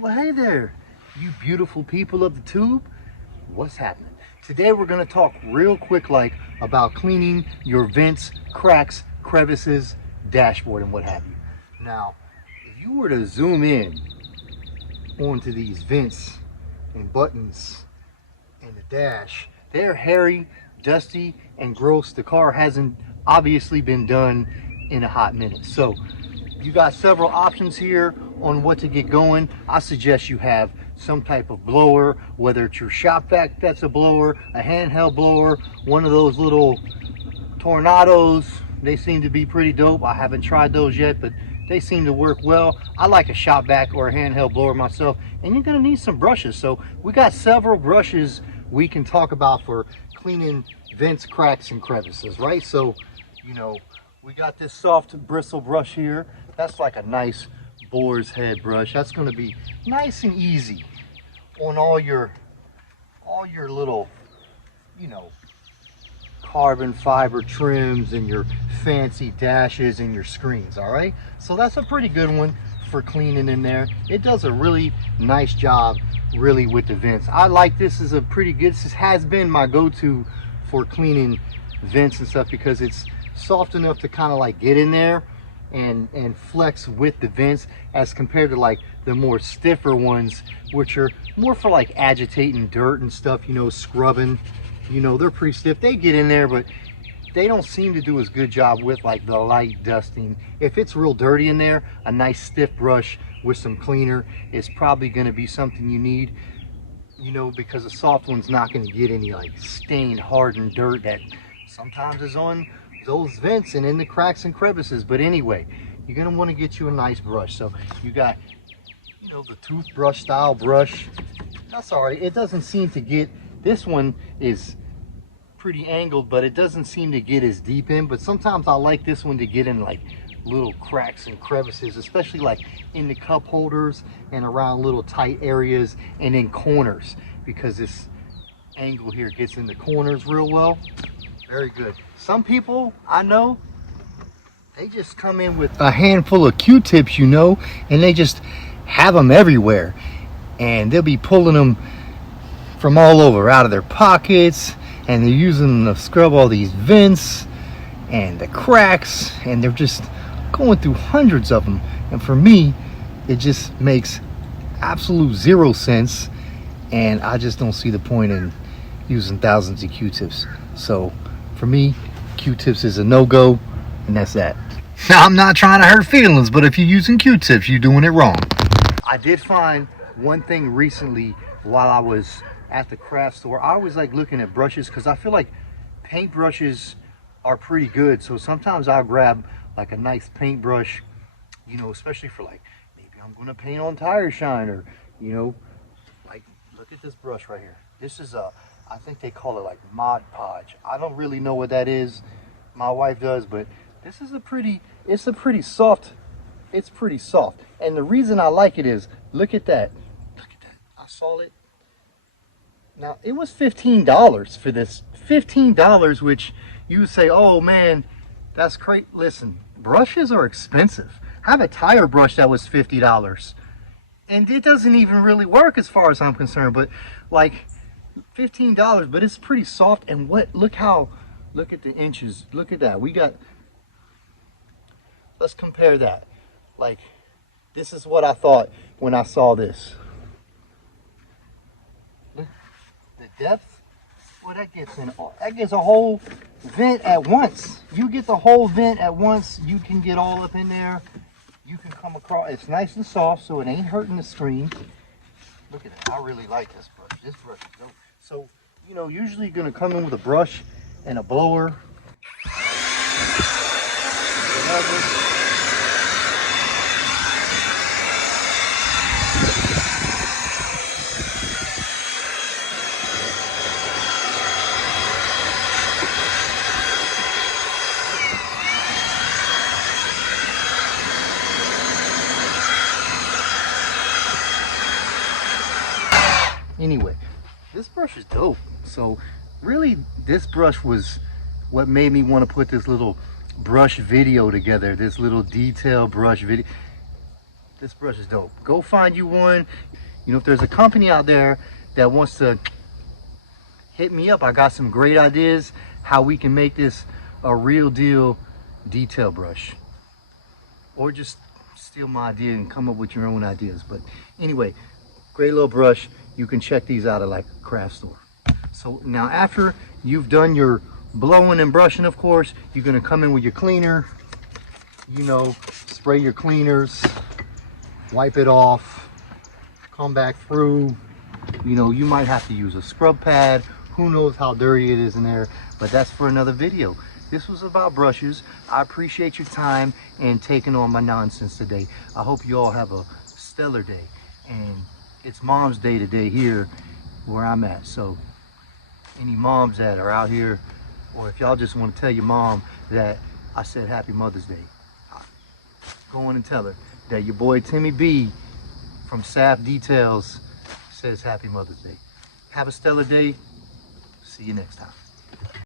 Well, hey there, you beautiful people of the tube. What's happening? Today we're going to talk real quick about cleaning your vents, cracks, crevices, dashboard, and what have you. Now, if you were to zoom in onto these vents and buttons and the dash, they're hairy, dusty, and gross. The car hasn't obviously been done in a hot minute. So you got several options here on what to get going. I suggest you have some type of blower, whether it's your shop vac that's a blower, a handheld blower, one of those little tornadoes. They seem to be pretty dope. I haven't tried those yet, but they seem to work well. I like a shop vac or a handheld blower myself, and you're gonna need some brushes. So we got several brushes we can talk about for cleaning vents, cracks, and crevices, right? So, you know, we got this soft bristle brush here. That's like a nice boar's head brush. That's going to be nice and easy on all your little, you know, carbon fiber trims and your fancy dashes and your screens. All right, so that's a pretty good one for cleaning in there. It does a really nice job really with the vents. I like this. Is a pretty good, this has been my go-to for cleaning vents and stuff because it's soft enough to kind of like get in there and flex with the vents, as compared to like the more stiffer ones, which are more for like agitating dirt and stuff, you know, scrubbing. You know, they're pretty stiff. They get in there, but they don't seem to do as good job with like the light dusting. If it's real dirty in there, a nice stiff brush with some cleaner is probably going to be something you need, you know, because a soft one's not going to get any like stained, hardened dirt that sometimes is on those vents and in the cracks and crevices. But anyway, you're going to want to get you a nice brush. So you got, you know, the toothbrush style brush. That's all right. It doesn't seem to get, this one is pretty angled, but it doesn't seem to get as deep in. But sometimes I like this one to get in like little cracks and crevices, especially like in the cup holders and around little tight areas and in corners, because this angle here gets in the corners real well. Very good. Some people I know, they just come in with a handful of Q-tips, you know, and they just have them everywhere, and they'll be pulling them from all over out of their pockets, and they're using them to scrub all these vents and the cracks, and they're just going through hundreds of them. And for me, it just makes absolute zero sense, and I just don't see the point in using thousands of Q-tips. So for me, Q-tips is a no-go, and that's that. Now, I'm not trying to hurt feelings, but if you're using Q-tips, you're doing it wrong. I did find one thing recently while I was at the craft store. I was like looking at brushes because I feel like paint brushes are pretty good. So sometimes I'll grab like a nice paintbrush, you know, especially for like, maybe I'm going to paint on tire shine, or, you know, like, look at this brush right here. This is a, I think they call it like Mod Podge. I don't really know what that is. My wife does, but this is a pretty, it's pretty soft. And the reason I like it is, look at that. Look at that. I saw it. Now, it was $15 for this. $15, which you would say, oh man, that's great. Listen, brushes are expensive. I have a tire brush that was $50. And it doesn't even really work as far as I'm concerned, but like, $15, but it's pretty soft. And what, look at the inches, look at that. We got, let's compare that. Like, this is what I thought when I saw this. Look, the depth, well, that gets a whole vent at once. You get the whole vent at once. You can get all up in there. You can come across, it's nice and soft, so it ain't hurting the screen. Look at that. I really like this brush. This brush is dope. So, you know, usually you're going to come in with a brush and a blower. Anyway, this brush is dope. So really, this brush was what made me want to put this little brush video together, this little detail brush video. This brush is dope. Go find you one. You know, if there's a company out there that wants to hit me up, I got some great ideas how we can make this a real deal detail brush. Or just steal my idea and come up with your own ideas. But anyway, great little brush. You can check these out at like a craft store. So now after you've done your blowing and brushing, of course, you're gonna come in with your cleaner, you know, spray your cleaners, wipe it off, come back through. You know, you might have to use a scrub pad. Who knows how dirty it is in there, but that's for another video. This was about brushes. I appreciate your time and taking on my nonsense today. I hope you all have a stellar day. And it's Mom's Day today here where I'm at. So any moms that are out here, or if y'all just want to tell your mom that I said Happy Mother's Day, go on and tell her that your boy Timmy B from SAF Details says Happy Mother's Day. Have a stellar day. See you next time.